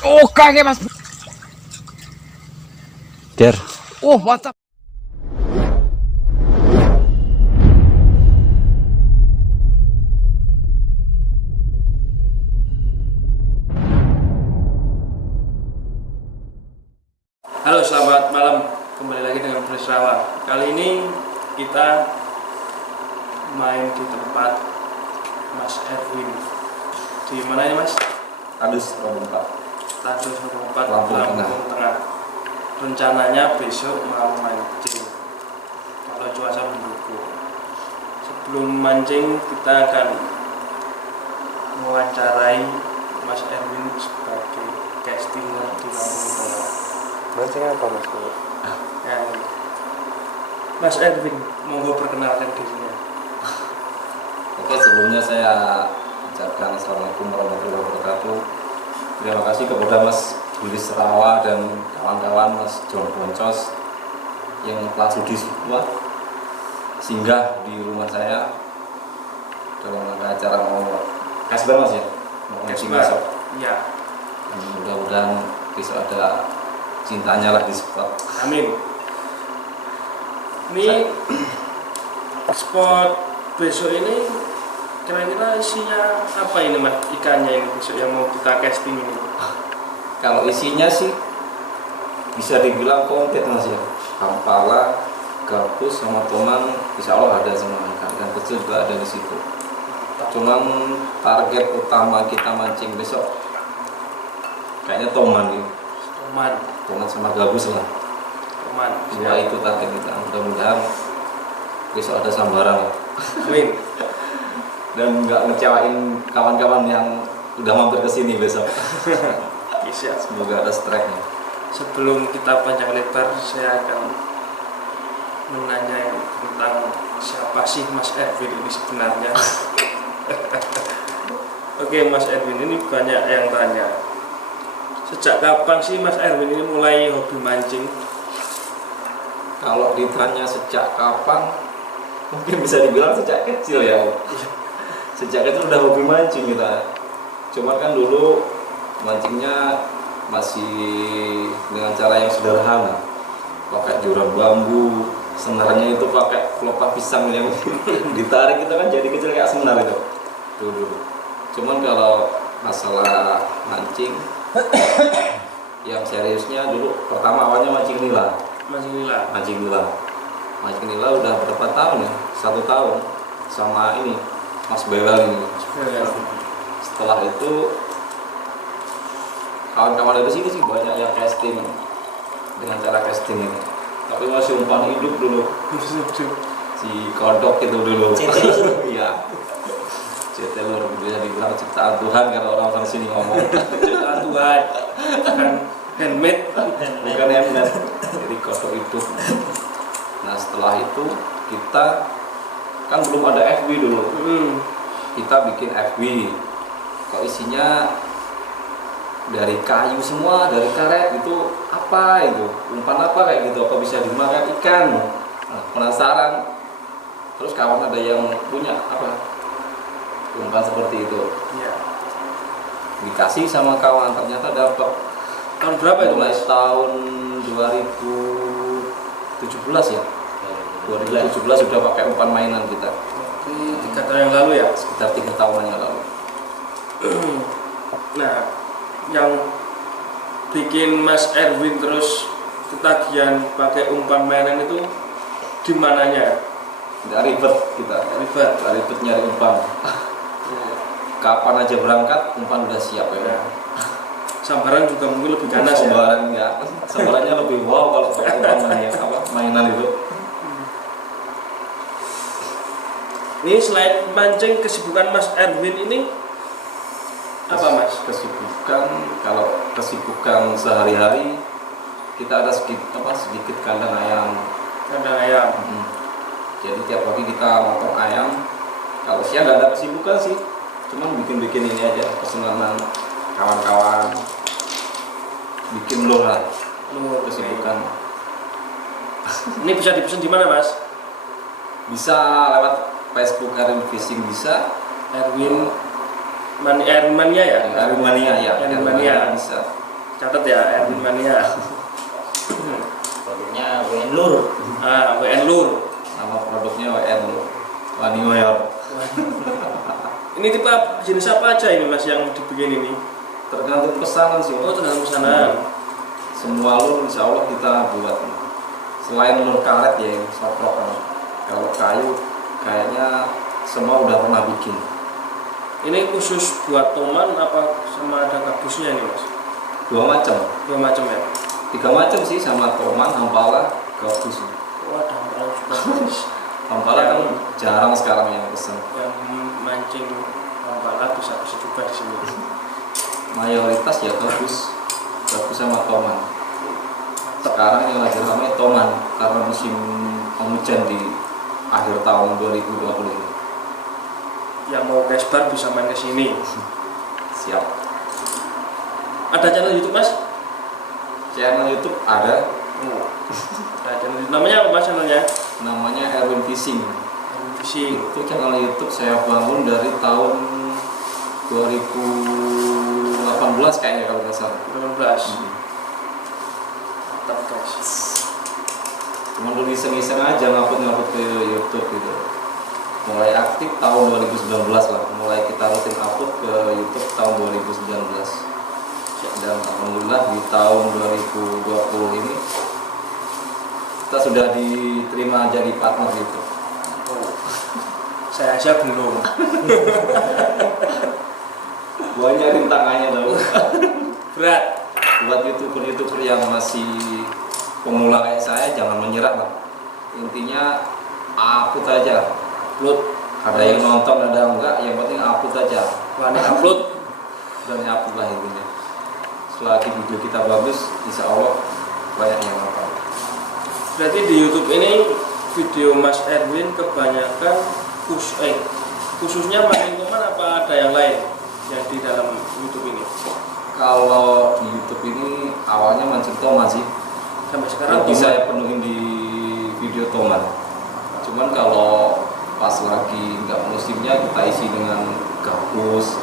Oh, kaget mas. Der. Oh, mantap. Halo, selamat malam. Kembali lagi dengan Fresh Rawa. Kali ini kita main di tempat Mas Erwin. Di mana ini, Mas? Tadus Rombongan. Tadus Rombongan, Lampung Tengah. Rencananya besok mau mancing. Kalau cuaca mendukung. Sebelum mancing kita akan mewawancarai Mas Erwin sebagai caster di Lampung Tengah. Mancing apa mas? Ya, Mas Erwin, monggo perkenalkan dirinya. Oke, sebelumnya saya ucapkan Assalamualaikum warahmatullahi wabarakatuh. Terima kasih kepada Mas Willy Serawa dan kawan-kawan Mas John Boncos yang telah sudi singgah di rumah saya dalam rangka acara mau kasbar Mas ya, mau ngaji besok. Iya. Mudah-mudahan besok ada cintanya lah di spot. Amin. Ini spot besok ini kira-kira isinya apa ini mas, ikannya ini besok yang mau kita casting ini? Kalau isinya sih bisa dibilang komplit mas ya, hampala, gabus sama toman, insya Allah ada semua, ikan kecil juga ada di situ. Cuman target utama kita mancing besok kayaknya toman gitu. Toman sama gabus lah. Dua itu target kita. Mudah-mudahan besok ada sambaran lah. Amin. Dan nggak ngecewain kawan-kawan yang udah mampir ke sini besok. Iya. Semoga ada strike-nya. Sebelum kita panjang lebar, saya akan menanya tentang siapa sih Mas Erwin ini sebenarnya. Oke, Mas Erwin ini banyak yang tanya. Sejak kapan sih Mas Erwin ini mulai hobi mancing? Kalau ditanya sejak kapan, mungkin bisa dibilang sejak kecil ya. Sejak kecil udah hobi mancing kita. Cuman kan dulu mancingnya masih dengan cara yang sederhana, pakai joran bambu, senarnya itu pakai pelepah pisang yang ditarik itu kan jadi kecil kayak senar itu dulu. Cuman kalau masalah mancing yang seriusnya dulu pertama awalnya mancing nila. Mancing nila udah berapa tahun ya? 1 tahun sama ini Mas Bewel ini. Setelah itu kawan-kawan dari sini sih banyak yang casting dengan cara casting ini. Tapi masih umpan hidup dulu. Si kodok itu dulu. Iya. Cetelur bisa dibilang ciptaan Tuhan kalau orang sini ngomong. Ciptaan Tuhan. Bukan handmade. Bukan handmade. Jadi kodok hidup. Nah setelah itu kita kan belum ada FB dulu. Kita bikin FB. Kok isinya dari kayu semua, dari karet itu apa itu? Umpan apa kayak gitu? Kok bisa dimakan ikan? Nah, penasaran. Terus kawan ada yang punya apa? Umpan seperti itu. Iya. Dikasih sama kawan, ternyata dapat. Tahun berapa itu mulai mas? tahun 2017 ya. 2017 sudah pakai umpan mainan kita. 3 tahun yang lalu ya? Sekitar 3 tahun yang lalu. Nah, yang bikin Mas Erwin terus ketagihan pakai umpan mainan itu di mananya? Nggak ribet kita. Nggak ribet nyari umpan. Kapan aja berangkat, umpan udah siap ya. Sambaran juga mungkin lebih ganas ya? Sambaran ya. Sambarannya lebih wow kalau pakai umpan mainan itu. Ini selain mancing, kesibukan Mas Erwin ini apa mas? Kesibukan sehari-hari kita ada sedikit kandang ayam. Jadi tiap pagi kita motong ayam. Kalau siang nggak ada kesibukan sih, cuman bikin ini aja, kesenangan kawan-kawan, bikin lure lah. Kesibukan. Ini bisa dipesan di mana mas? Bisa lewat Facebook Erwin Fishing, bisa Erwin Mania ya? Erwin Mania ya. Erwin Mania bisa. Catat ya, Erwin Mania. Produknya WN Lur. WN Lur. Nama produknya WN Wani Wayor. Ini tipe jenis apa aja ini Mas yang dibikin ini? Tergantung pesanan sih. Oh, tergantung pesanan. Semua lur insya Allah kita buat. Selain lur karet ya yang soprok kan. Kalau kayu kayaknya semua udah pernah bikin. Ini khusus buat toman apa sama ada gabusnya nih Mas? Dua macam Ya. 3 macam sih, sama toman, hampala, gabus. Wah, dampal juga. Hampala kan jarang sekarang yang pesen. Yang mancing hampala bisa juga di sini. Mayoritas ya gabus sama toman. Sekarang yang lagi ramai toman karena musim penghujan di akhir tahun 2020 ini. Yang mau kesbar bisa main ke sini. Siap. Ada channel YouTube Mas? Channel YouTube ada. Ada channel YouTube. Namanya apa Mas channelnya? Namanya Erwin Fishing. Erwin Fishing. Itu channel YouTube saya bangun dari tahun 2018 kayaknya kalau nggak salah. 2018. Mantap guys. Cuma dulu iseng-iseng aja ngupload ke YouTube gitu. Mulai aktif tahun 2019 lah. Mulai kita rutin upload ke YouTube tahun 2019. Dan alhamdulillah di tahun 2020 ini kita sudah diterima jadi partner gitu. Saya aja belum. Banyak rintangannya tau. Berat. Buat youtuber yang masih pemula kayak saya jangan menyerah lah. Intinya upload aja. Upload. Ada yang nonton ada enggak, yang penting upload aja. Wani upload Dan upload lah intinya. Selagi video kita bagus, insya Allah banyak yang nonton. Berarti di YouTube ini video Mas Erwin kebanyakan khususnya main toman apa ada yang lain yang di dalam YouTube ini? Kalau di YouTube ini awalnya mancing toman sih. Sampai sekarang Bisa saya penuhin di video toman. Cuman kalau pas lagi nggak musimnya kita isi dengan gabus.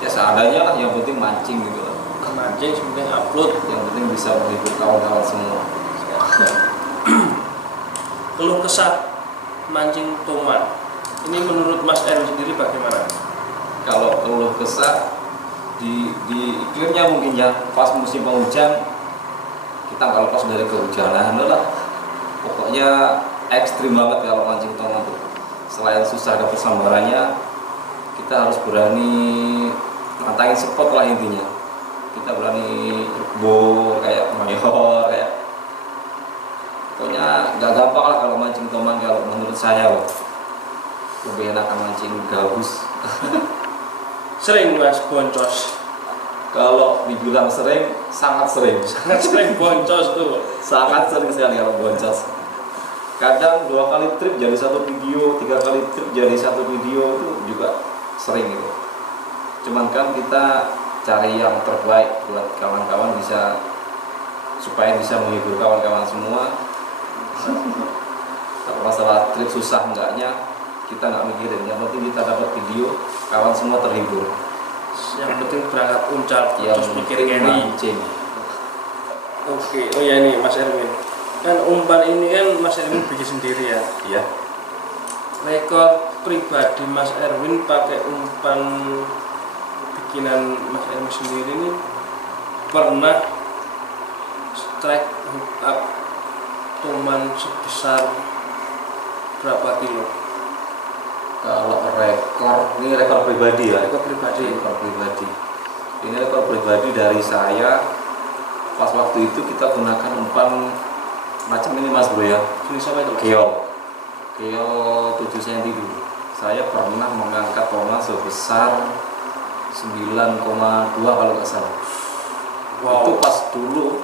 Ya seadanya lah, yang penting mancing gitu lah. mancing sebenarnya upload, Yang penting bisa menghibur kawan-kawan semua. keluh kesah mancing toman ini menurut Mas Erwin sendiri bagaimana? Kalau keluh kesah di iklimnya mungkin ya, pas musim penghujan kita nggak lepas dari kehujanan lah. Pokoknya ekstrim banget kalau mancing toman tuh. Selain susah dapet sambarannya, kita harus berani nantangin spot lah intinya. Kita berani bor kayak mayor kayak. Pokoknya nggak gampang lah kalau mancing toman kalau menurut saya loh. Lebih enakan mancing gabus. Sering Mas boncos? Kalau dibilang sering, sangat sering. Sangat sering boncos tuh. Sangat sering sekali kalau boncos. Kadang 2 kali trip jadi 1 video, 3 kali trip jadi 1 video, itu juga sering gitu. Cuman kan kita cari yang terbaik buat kawan-kawan bisa, supaya bisa menghibur kawan-kawan semua. Kalau masalah trip susah enggaknya kita nggak mikirin, yang penting kita dapat video, kawan semua terhibur. Yang penting berangkat uncal, Yang terus mikir penting carry. mancing. Oke, oh ya ini Mas Erwin. Kan umpan ini kan Mas Erwin bikin sendiri ya. Iya. Rekor pribadi Mas Erwin pakai umpan bikinan Mas Erwin sendiri ini pernah strike hook up toman sebesar berapa kilo? Kalau rekor, ini rekor pribadi ya. Rekor pribadi. Rekor pribadi. Ini rekor pribadi dari saya. Pas waktu itu kita gunakan umpan macam ini Mas Bro ya. Jenis apa itu? Keol 7 cm dulu. Saya pernah mengangkat toman sebesar 9,2 kalau nggak salah. Wow. Itu pas dulu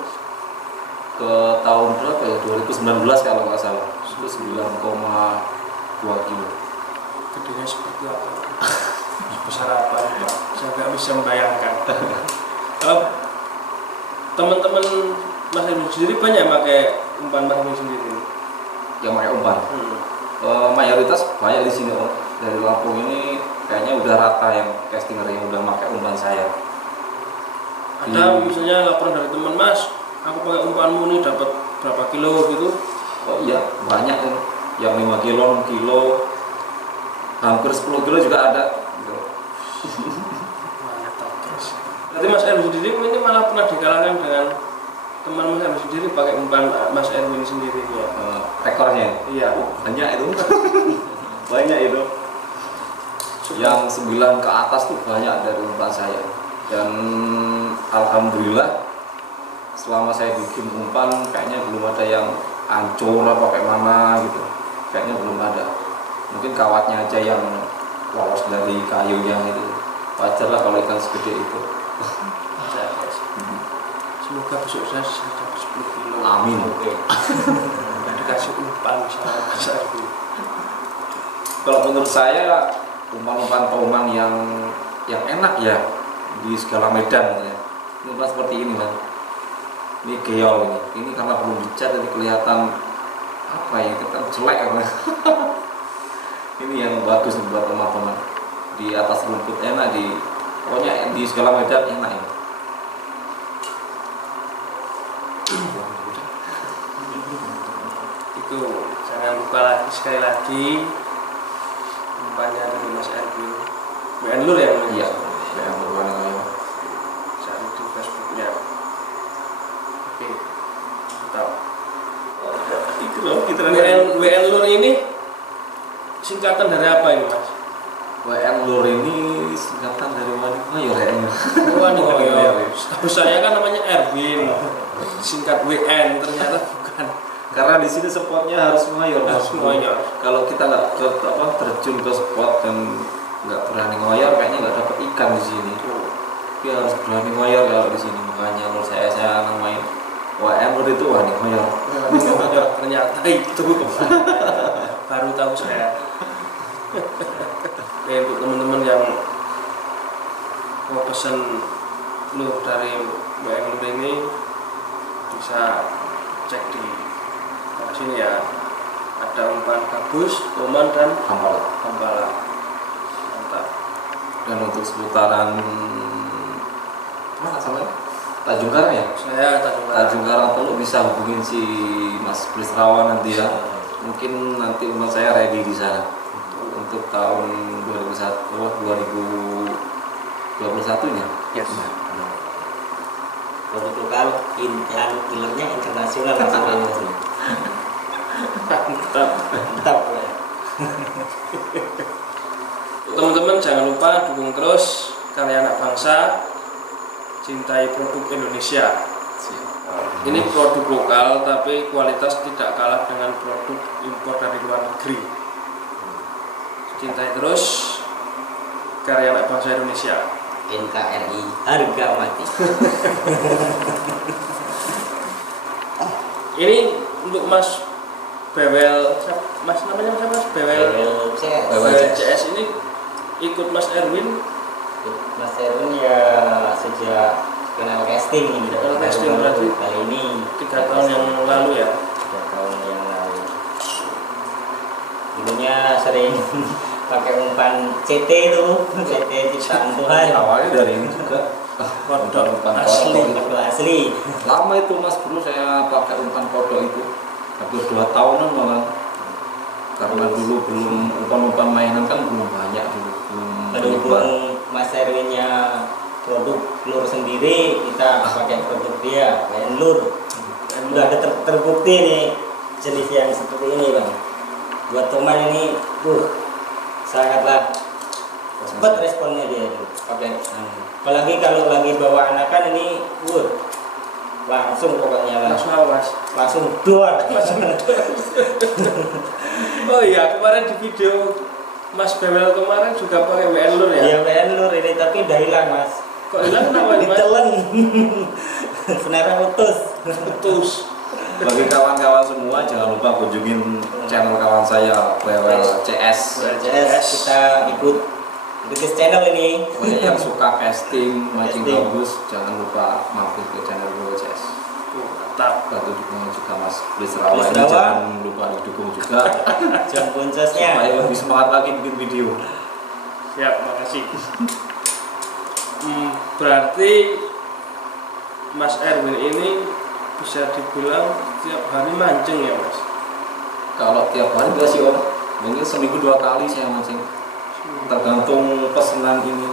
ke tahun berapa ya? 2019 kalau nggak salah. Itu 9,2 kilo. Gedenya seperti apa? Sebesar apa? Saya nggak bisa membayangkan. Kalau teman-teman Mas Erwin sendiri banyak pakai umpan Mas Erwin sendiri. Yang pakai umpan. Mayoritas banyak di sini Om. Dari Lampung ini kayaknya udah rata yang castinger yang udah pakai umpan saya. Ada misalnya laporan dari teman, Mas, aku pakai umpanmu nih dapat berapa kilo gitu. Oh iya, banyak kan. Yang 5 kilo, 6 kilo, hampir 10 kilo juga ada. Gitu. Mantap terus. Berarti Mas Erwin sendiri ini malah pernah dikalahkan dengan teman Mas Erwin sendiri pakai umpan Mas Erwin sendiri ya. Rekornya? Iya. Banyak itu. Banyak itu. Yang 9 ke atas tuh banyak dari umpan saya. Dan alhamdulillah selama saya bikin umpan kayaknya belum ada yang hancur apa kayak mana gitu. Kayaknya belum ada. Mungkin kawatnya aja yang lolos dari kayunya itu. Wajar lah kalau ikan segede itu. Semoga besok saya dapat 10 kilo. Amin. Dikasih umpan sama Mas Erwin. Kalau menurut saya umpan-umpan toman yang enak ya di segala medan ya. Umpan seperti ini kan. Ini geol ini. Ini karena belum dicat jadi kelihatan apa ya, kita jelek kan. Ini yang bagus buat teman-teman. Di atas rumput enak, pokoknya di segala medan enak ya. Itu jangan lupa lagi sekali lagi umpannya dari Mas Erwin. WN Lur ya? Iya. Yang berwarna Cari di Facebooknya. Oke, mantap. itu loh, kita WN Lur ini singkatan dari apa ini Mas? WN Lur ini singkatan dari Waning Mayor kayaknya. Waning Mayor. Setahu saya kan namanya Erwin. Singkat WN ternyata bukan. Karena di sini spotnya harus mayor. Harus mayor. Kalau kita nggak terjun ke spot dan nggak berani ngoyor, kayaknya nggak dapat ikan di sini. Dia harus berani ngoyor kalau di sini. Makanya kalau saya namain WN Lur itu Waning Mayor. Ternyata itu baru tahu saya. Oke, untuk teman-teman yang mau pesen lur dari WN Lur ini bisa cek di sini ya. Ada umpan gabus, toman dan hambala. Mantap. Dan untuk seputaran mana sampai Tanjung Karang ya? Saya Tanjung Karang perlu bisa hubungin si Mas Prisrawan nanti ya. Mungkin nanti umpan saya ready di sana untuk tahun 2021 nya. Yes. Produk lokal, dealernya internasional maksudnya. Mantap. Teman-teman jangan lupa dukung terus karya anak bangsa, cintai produk Indonesia. Ini produk lokal tapi kualitas tidak kalah dengan produk impor dari luar negeri. Cintai terus karya anak bangsa Indonesia. NKRI harga mati. Ini untuk Mas Bewel, Mas namanya siapa Mas? Bewel CS ini ikut Mas Erwin. Mas Erwin ya sejak kenal casting ini. Kenal casting berarti kali ini 3 tahun yang lalu ya. 3 tahun yang lalu. Dulunya sering pakai umpan CT itu, CT ciptaan Tuhan. Awalnya dari ini juga. Kodok umpan asli. Kodok asli. Lama itu Mas, dulu saya pakai umpan kodok itu hampir 2 tahunan malah. Karena dulu belum umpan-umpan mainan kan belum banyak dulu. Berhubung Mas Erwinnya produk lur sendiri, kita pakai produk dia, WN Lur. Udah ada terbukti nih jenis yang seperti ini bang. Buat teman ini, sangatlah cepat responnya dia tuh. Pakai, apalagi kalau lagi bawa anakan ini, langsung pokoknya langsung dor. Oh iya, kemarin di video Mas Bewel kemarin juga pakai WN Lur ya? Iya WN Lur ini, tapi udah hilang Mas. Kok hilang kenapa Mas? Ditelen. Sebenarnya putus. Bagi kawan-kawan semua jangan lupa kunjungin channel kawan saya WL CS. Kita ikut channel ini. Pokoknya yang suka casting, mancing bagus jangan lupa mampir ke channel WL CS. Mantap. Bantu dukungan juga Mas Prisrawan, jangan lupa didukung juga. Jam puncasnya supaya lebih semangat lagi bikin video. Siap, makasih. Berarti Mas Erwin ini bisa dibilang tiap hari mancing ya Mas? Kalau tiap hari enggak sih Om, mungkin seminggu 2 kali saya mancing, tergantung pesanan ini.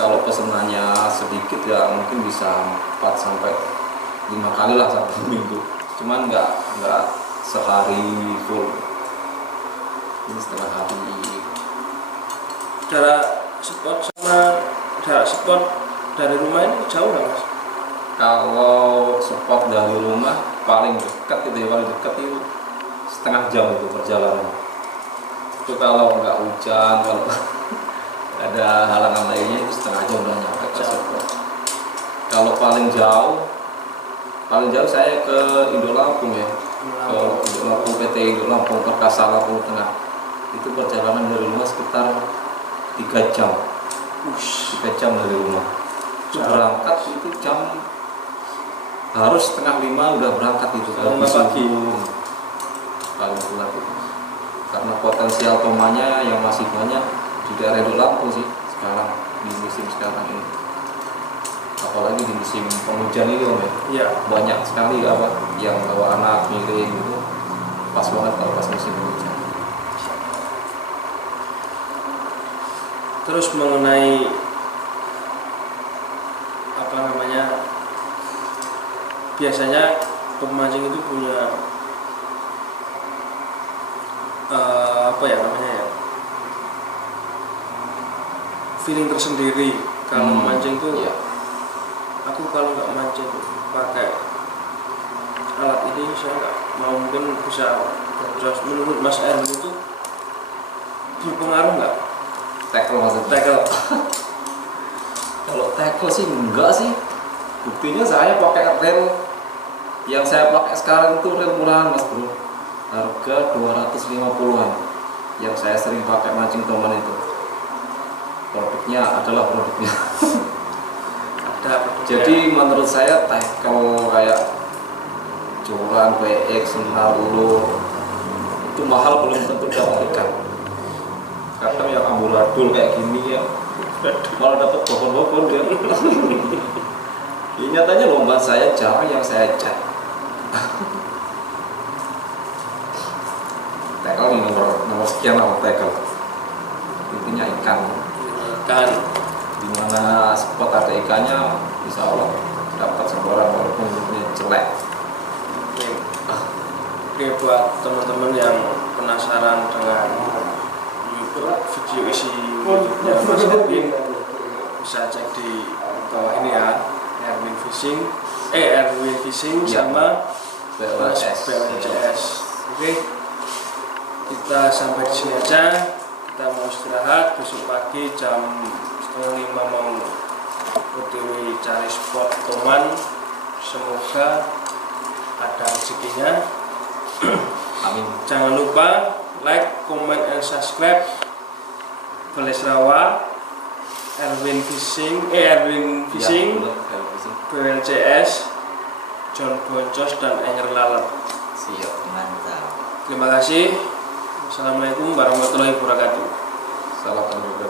Kalau pesenannya sedikit ya mungkin bisa 4 sampai 5 kali lah satu minggu, cuman nggak sehari full, ini setengah hari. Jarak spot dari rumah ini jauh nggak Mas? Kalau spot dari rumah paling dekat itu setengah jam itu perjalanan. Itu kalau nggak hujan, kalau ada halangan lainnya itu setengah jam udah nyampe ke spot. Kalau paling jauh saya ke Indo Lampung ya, ke Indo Lampung, PT Indo Lampung, Perkasa Lampung Tengah. Itu perjalanan dari rumah sekitar 3 jam. 3 jam dari rumah. Berangkat itu harus setengah 5 udah berangkat itu kalau pagi. Paling telat itu. Karena potensial tomanya yang masih banyak di daerah Indo Lampung sih sekarang, di musim sekarang ini. Apalagi di musim penghujan ini Om ya. Iya. Banyak sekali yang bawa anak miring gitu. Pas banget kalau pas musim penghujan. Terus mengenai biasanya pemancing itu punya feeling tersendiri kalau mancing tuh. Iya. Aku kalau nggak mancing pakai alat ini saya nggak mau, mungkin bisa menurut Mas Erwin itu berpengaruh nggak? Tackle maksudnya? Tackle. Kalau tackle sih enggak sih. Buktinya saya pakai reel yang saya pakai sekarang itu reel murahan Mas Bro. Harga 250-an. Yang saya sering pakai mancing teman itu. Produknya adalah produknya. Ada produknya. Jadi menurut saya tackle kayak Joran, PX, Narlo itu mahal, belum tentu dapat ikan. Kadang yang amburadul kayak gini ya malah dapat bokon-bokon dia. Ini nyatanya lomba saya jarang yang saya cat. Tackle ini nomor sekian lah tackle. Intinya ikan. Dimana spot ada ikannya, insya Allah dapat sembarang walaupun bentuknya jelek. Oke, buat teman-teman yang penasaran dengan video isi YouTube-nya Mas Erwin, bisa cek di bawah ini ya, Erwin Fishing Ya. sama BLCS. BLCS. Oke, kita sampai di sini aja. Kita mau istirahat, besok pagi jam 4:30 mau OTW cari spot toman. Semoga ada rezekinya. Amin. Jangan lupa like, comment, and subscribe Beles Rawa, Erwin Fishing, Ya, bener, Erwin Fishing. BLCS, John Boncos, dan Enger Lalep. Siap. Mantap. Terima kasih. Assalamualaikum warahmatullahi wabarakatuh. Salam juga.